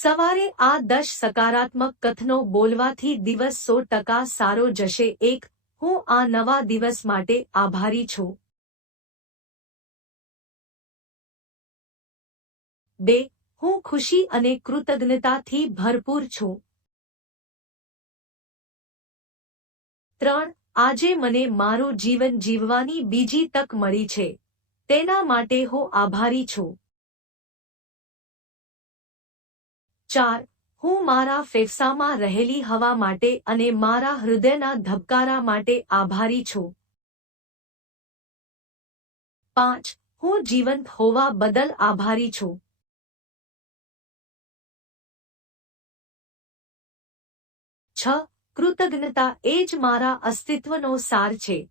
સવારે આ 10 સકારાત્મક કથનો બોલવાથી દિવસ 100% સારો જશે. 1. હું આ નવા દિવસ માટે આભારી છું. 2. હું ખુશી અને કૃતજ્ઞતાથી ભરપૂર છું. 3. આજે મને મારું જીવન જીવવાની બીજી તક મળી છે. તેના માટે હું આભારી છું. 4. હું મારા ફેફસામાં રહેલી હવા માટે અને મારા હૃદયના ધબકારા માટે આભારી છું. 5. હું જીવંત હોવા બદલ આભારી છું. 6. કૃતજ્ઞતા એ જ મારા અસ્તિત્વનો સાર છે.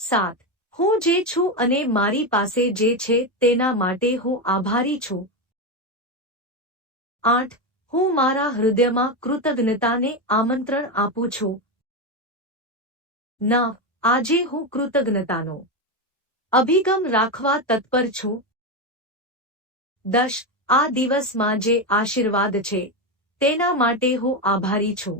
7. હું જે છું અને મારી પાસે જે છે તેના માટે હું આભારી છું. 8. હું મારા હૃદયમાં કૃતજ્ઞતાને આમંત્રણ આપું છું. 9. આજે હું કૃતજ્ઞતાનો અભિગમ રાખવા તત્પર છું. 10. આ દિવસમાં જે આશીર્વાદ છે તેના માટે હું આભારી છું.